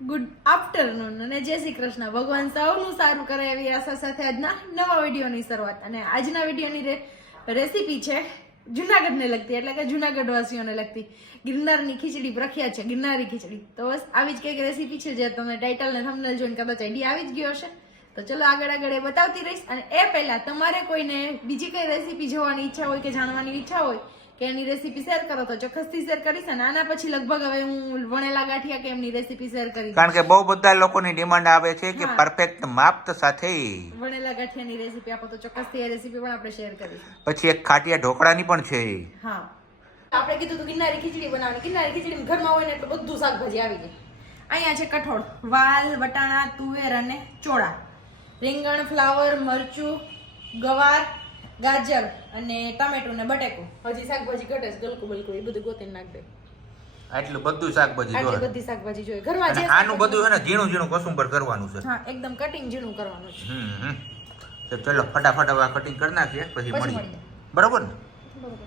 Good afternoon અને જય શ્રી કૃષ્ણ. ભગવાન સૌનું સારું કરે એવી આશા સાથે આજના નવા વિડીયોની શરૂઆત. અને આજના વિડીયોની રેસીપી છે જુનાગઢને લગતી, એટલે કે જુનાગઢ વાસીઓને લગતી. ગિરનારની ખીચડી પ્રખ્યાત છે, ગિરનારી ખીચડી. તો બસ આવી જ કંઈક રેસીપી છે જે તમને ટાઇટલ ને થંબનેલ જોઈને કદાચ આઈડિયા આવી જ ગયો હશે. તો ચલો આગળ એ બતાવતી રહીશ. અને એ પહેલા તમારે કોઈને બીજી કઈ રેસીપી જોવાની ઈચ્છા હોય કે જાણવાની ઈચ્છા હોય કે એની રેસીપી શેર કરો તો ચોક્કસથી શેર કરીશ. અને આના પછી લગભગ હવે હું વણેલા ગાંઠિયા કે એમની રેસીપી શેર કરીશ, કારણ કે બહુ બધા લોકોની ડિમાન્ડ આવે છે કે પરફેક્ટ માપ સાથે વણેલા ગાંઠિયાની રેસીપી આપો તો ચોક્કસથી એ રેસીપી પણ આપણે શેર કરીશું. પછી એક ખાટિયા ઢોકળાની પણ છે. હા, આપણે કીધું તો ગિરનારી ખીચડી બનાવવાની. ગિરનારી ખીચડી ઘરમાં હોય ને એટલે બધું શાકભાજી આવી જાય. અહીંયા છે કઠોળ, વાલ, વટાણા, તુવેર અને ચોળા, રીંગણ, ફ્લાવર, મરચું, ગવાર, ગાજર અને ટામેટું ને બટેકું. હજી શાકભાજી ઘટે છે, ગલકું બલકું એ બધું ગોતીને નાખ દે. આટલું બધું શાકભાજી આટલી જોઈએ. બધી શાકભાજી જોઈએ ઘરમાં. જે આનું બધું છે ને ઝીણું ઝીણું કસુંબર કરવાનું છે. હા, એકદમ કટિંગ ઝીણું કરવાનું છે. તો ચલો ફટાફટ હવે કટિંગ કરી નાખીએ, પછી મળીએ. બરોબર ને? બરોબર.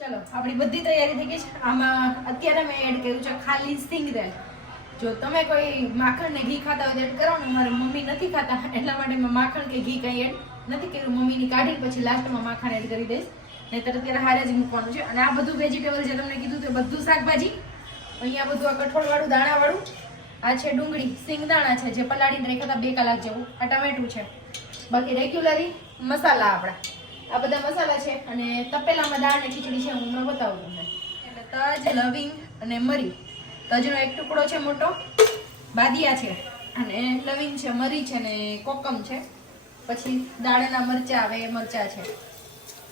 ચલો, આપણી બધી તૈયારી થઈ ગઈ છે. આમાં અત્યારે મેં એડ કર્યું છે ખાલી સિંગરેલ. જો તમે કોઈ માખણ ને ઘી ખાતા હોય તો એડ કરો ને. મારી મમ્મી નથી ખાતા એટલા માટે મેં માખણ કે ઘી કઈ એડ નથી કર્યું. મમ્મીની કાઢીને પછી લાસ્ટમાં માખણ એડ કરી દઈશ, નહીંતર અત્યારે હારે જ મૂકવાનું છે. અને આ બધું વેજીટેબલ જે તમને કીધું તે બધું શાકભાજી. અહીંયા બધું આ કઠોળવાળું, દાણાવાળું. આ છે ડુંગળી, સિંગદાણા છે જે પલાળીને રાખ્યા હતા 2 કલાક જેવું. આ ટમેટું છે. બાકી રેગ્યુલરી મસાલા આપણા આ બધા મસાલા છે. અને તપેલામાં દાળ ને ખીચડી છે, હું હમણાં બતાવું તમને. એટલે તજ, લવિંગ અને મરી. તજનો એક ટુકડો છે મોટો, બાદિયા છે અને લવિંગ છે, મરી છે ને કોકમ છે. પછી દાળના મરચા આવે એ મરચા છે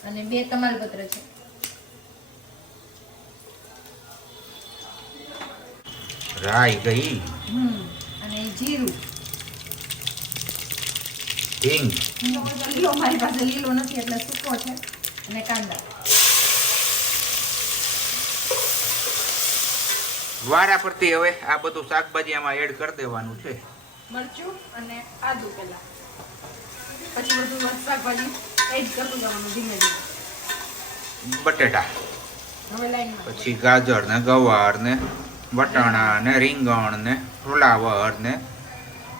અને 2 તમાલપત્ર છે. રાઈ ગઈ. અને જીરું, હિંગ. લીલો મારી પાસે લીલો નથી એટલે સૂકો છે. અને કાંદા. વારા પરથી હવે આ બધું શાકભાજી આમાં એડ કરી દેવાનું છે. મરચું અને આદુ પેલા, પછી બધું શાકભાજી એડ કરતું જવાનું ધીમે ધીમે. બટેટા, હવે લાઈનમાં પછી ગાજર ને ગવાર ને વટાણા ને રીંગણ ને ફ્લાવર ને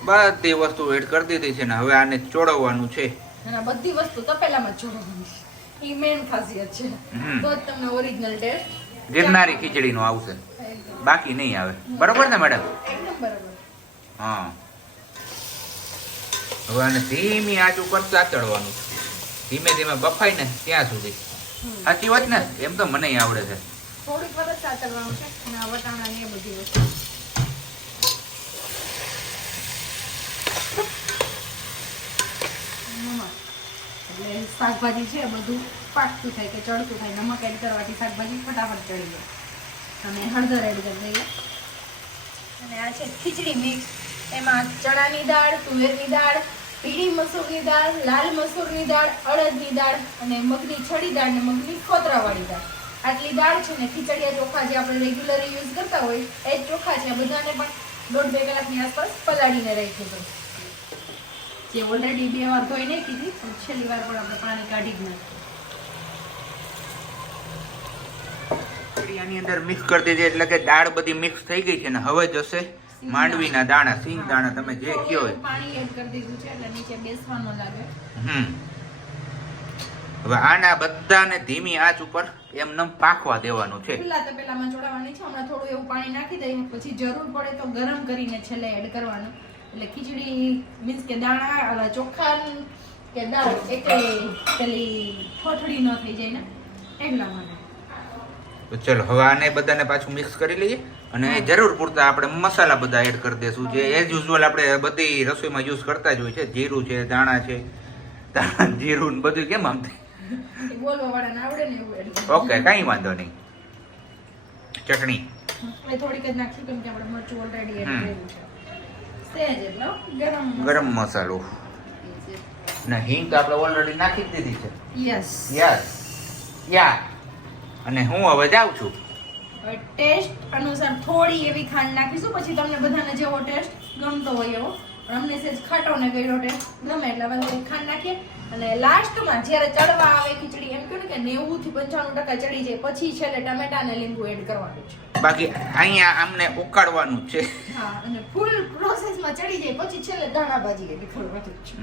બધી વસ્તુ એડ કરી દીધી છે ને હવે આને ચોળવવાનું છે. અને બધી વસ્તુ તપેલામાં જ જોડવાની છે. એ મેઇન ખાસિયત છે. તો જ તમને ઓરિજિનલ ટેસ્ટ ગિરનારી ખીચડી નો આવશે, બાકી નહીં આવે. બરોબર ને મેડમ? એકદમ બરાબર. હા. હવે આને ધીમી આંચ ઉપર ચાચડવાનું છે, ધીમે ધીમે બફાય ને ત્યાં સુધી. સાચી વાત ને? એમ તો મને આવડે છે. થોડીક વાર જ સાચવવાનું છે. અને આ વટાણા ને એ બધી વસ્તુ એટલે શાકભાજી છે બધું પાકતું થાય કે ચડતું થાય. નમક એડ કરવાથી શાકભાજી ફટાફટ ચડી જાય. અને હળદર એડ કરી દઈએ. અને આ છે ખીચડી મિક્સ. એમાં ચણાની દાળ, તુવેરની દાળ, પીળી મસૂરની દાળ, લાલ મસૂરની દાળ, અડદની દાળ અને મગની છડી દાળ ને મગની ખોતરાવાળી દાળ. આટલી દાળ છે ને ખીચડિયા ચોખા જે આપણે રેગ્યુલરી યુઝ કરતા હોય એ જ ચોખા છે. બધાને પણ 1.5-2 કલાકની આસપાસ પલાળીને રાખ્યું હતું. જે ઓલરેડી 2 વાર ધોઈ નાખી હતી, છેલ્લી વાર પણ આપણે પાણી કાઢી જ નાખ્યું. આની અંદર મિક્સ કરી દીધી એટલે કે દાળ બધી મિક્સ થઈ ગઈ છે ને હવે જશે માંડવીના દાણા, સિંગ દાણા, તમે જે કયો હોય. પાણી એડ કરી દીધું છે એટલે નીચે બેસવાનો લાગે. હવે આના બધાને ધીમી આંચ ઉપર એમનેમ પાકવા દેવાનું છે. ખુલ્લા તપેલામાં ચોળાવવાની છે. હમણાં થોડું એવું પાણી નાખી દઈએ, પછી જરૂર પડે તો ગરમ કરીને છેલ્લે એડ કરવાનું. એટલે ખીચડી મીન્સ કે દાણા, ચોખા કે દાળ એક પેલી ઠોઠડી ન થઈ જાય ને એટલા માટે. તો ચલો હવે આને બધાને પાછું મિક્સ કરી લઈએ અને જરૂર પૂરતા આપણે મસાલા બધા એડ કરી દેશું, જે એઝ યુઝ્યુઅલ આપણે બધી રસોઈમાં યુઝ કરતા જ હોય છે. જીરું છે, દાણા છે, જીરું ને બધું કેમ આમ બોલવા વાળાને આવડે ને એવું એડ. ઓકે, કઈ વાંધો નહીં. ચટણી એ થોડીક જ નાખશું કેમ કે આપણે મરચું ઓલરેડી એડ કરેલું છે. સહેજ એટલો ગરમ મસાલો ને હિંગ તો આપણે ઓલરેડી નાખી જ દીધી છે. યસ યસ યા. અને હું હવે જાઉં છું. ટેસ્ટ અનુસાર થોડી એવી ખાંડ નાખીશું. પછી તમને બધાને જેવો ટેસ્ટ ગમતો હોય એવો. પણ અમને સહેજ ખાટો ને ગળ્યો ટેસ્ટ ગમે એટલે હવે ખાંડ નાખીએ. અને લાસ્ટમાં જ્યારે ચડવા આવે ખીચડી એમ કહ્યું ને કે 90 થી 95% ચડી જાય પછી છેલ્લે ટમેટા અને લીંબુ એડ કરવાનું છે. બાકી અહીંયા આમને ઉકાળવાનું જ છે. હા અને ફૂલ પ્રોસેસમાં ચડી જાય પછી છેલ્લે ધાણા ભાજી એડ કરવાનું છે.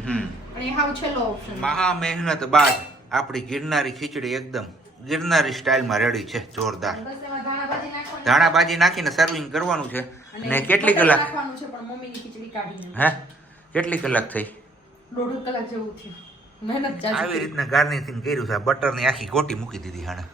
અને હાવ છેલ્લો ઓપ્શન. મહા મહેનત બાદ આપણી ગિરનારી ખીચડી એકદમ ગિરનારી સ્ટાઇલમાં રેડી છે. જોરદાર. બસ એમાં ધાણા ભાજી નાખવાની. ધાણા ભાજી નાખીને સર્વિંગ કરવાનું છે. અને કેટલી બટર કલાક નાખવાનું છે પણ મમ્મીની ખીચડી કાઢી હે કેટલી કલાક થઈ? 1.5 કલાક જેવું થયું. મહેનત જાજી. આવી રીતના ગાર્નિશિંગ કર્યું છે. બટરની આખી ગોટી મૂકી દીધી હાણે.